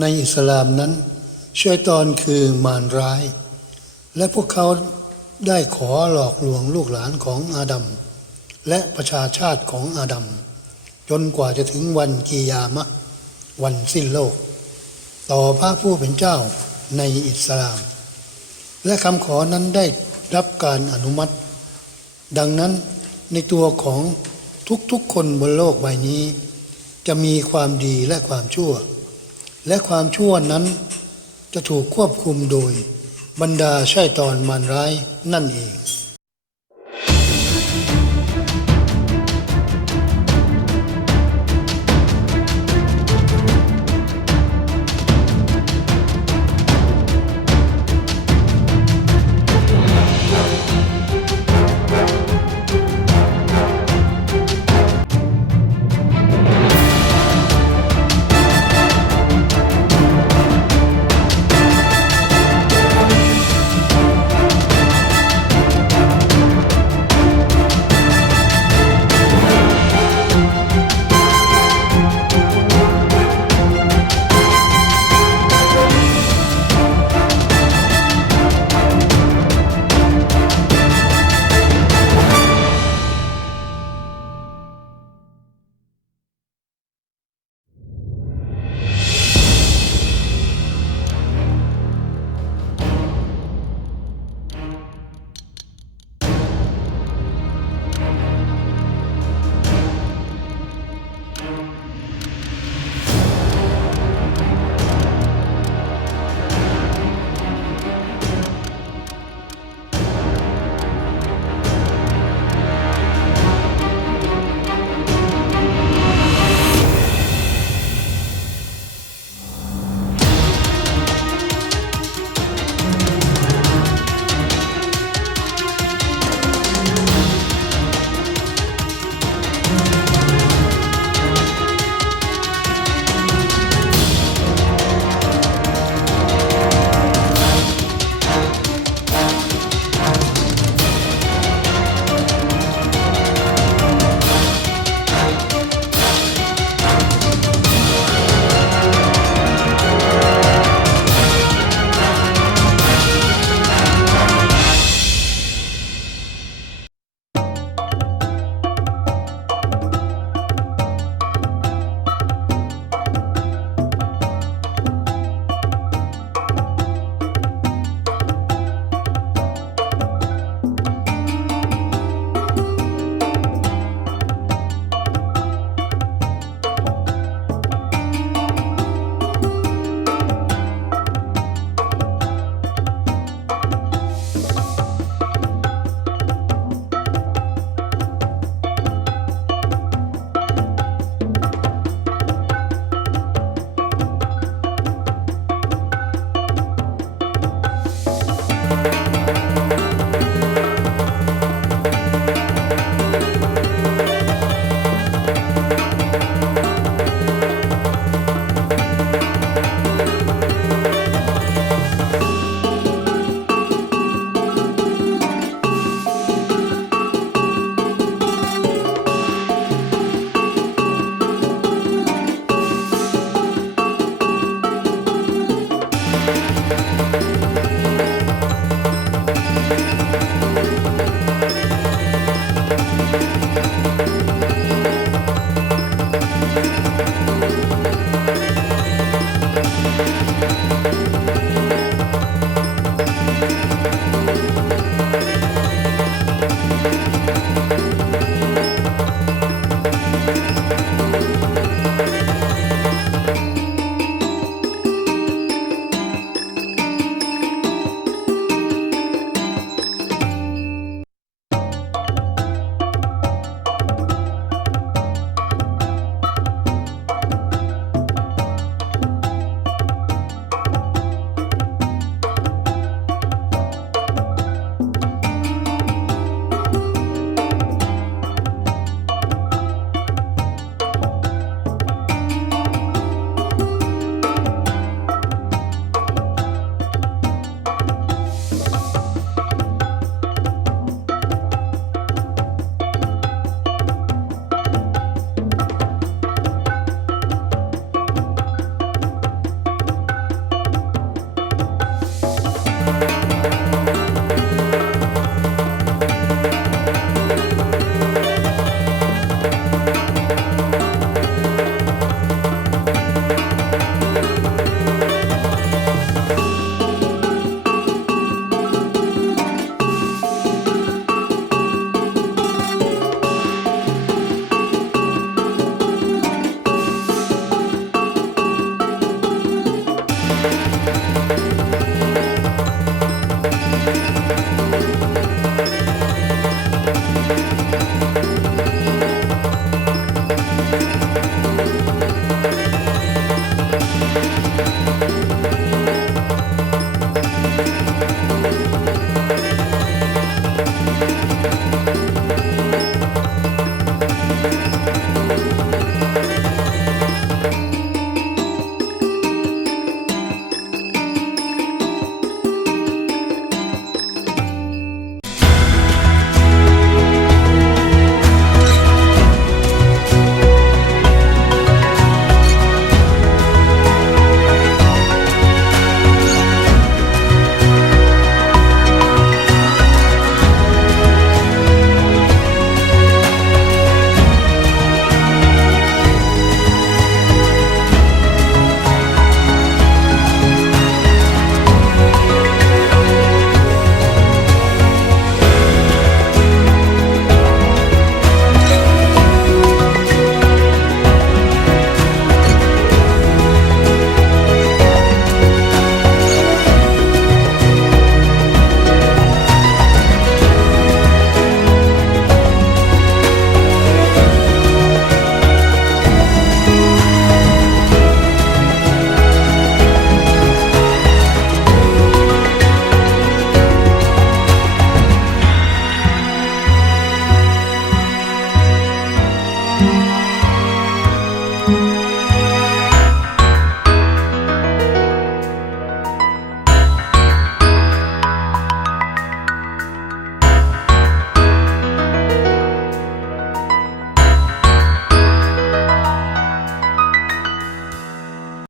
ในอิสลามนั้นชัยตอนคือมารร้าย และพวกเขาได้ขอหลอกลวงลูกหลานของอาดัมและประชาชาติของอาดัมจนกว่าจะถึงวันกิยามะ วันสิ้นโลก ต่อพระผู้เป็นเจ้าในอิสลาม และคำขอนั้นได้รับการอนุมัติ ดังนั้นในตัวของทุกๆคนบนโลกใบนี้ จะมีความดีและความชั่ว และความชั่วนั้น จะถูกควบคุมโดย บรรดาชัยตอนมารร้ายนั่นเอง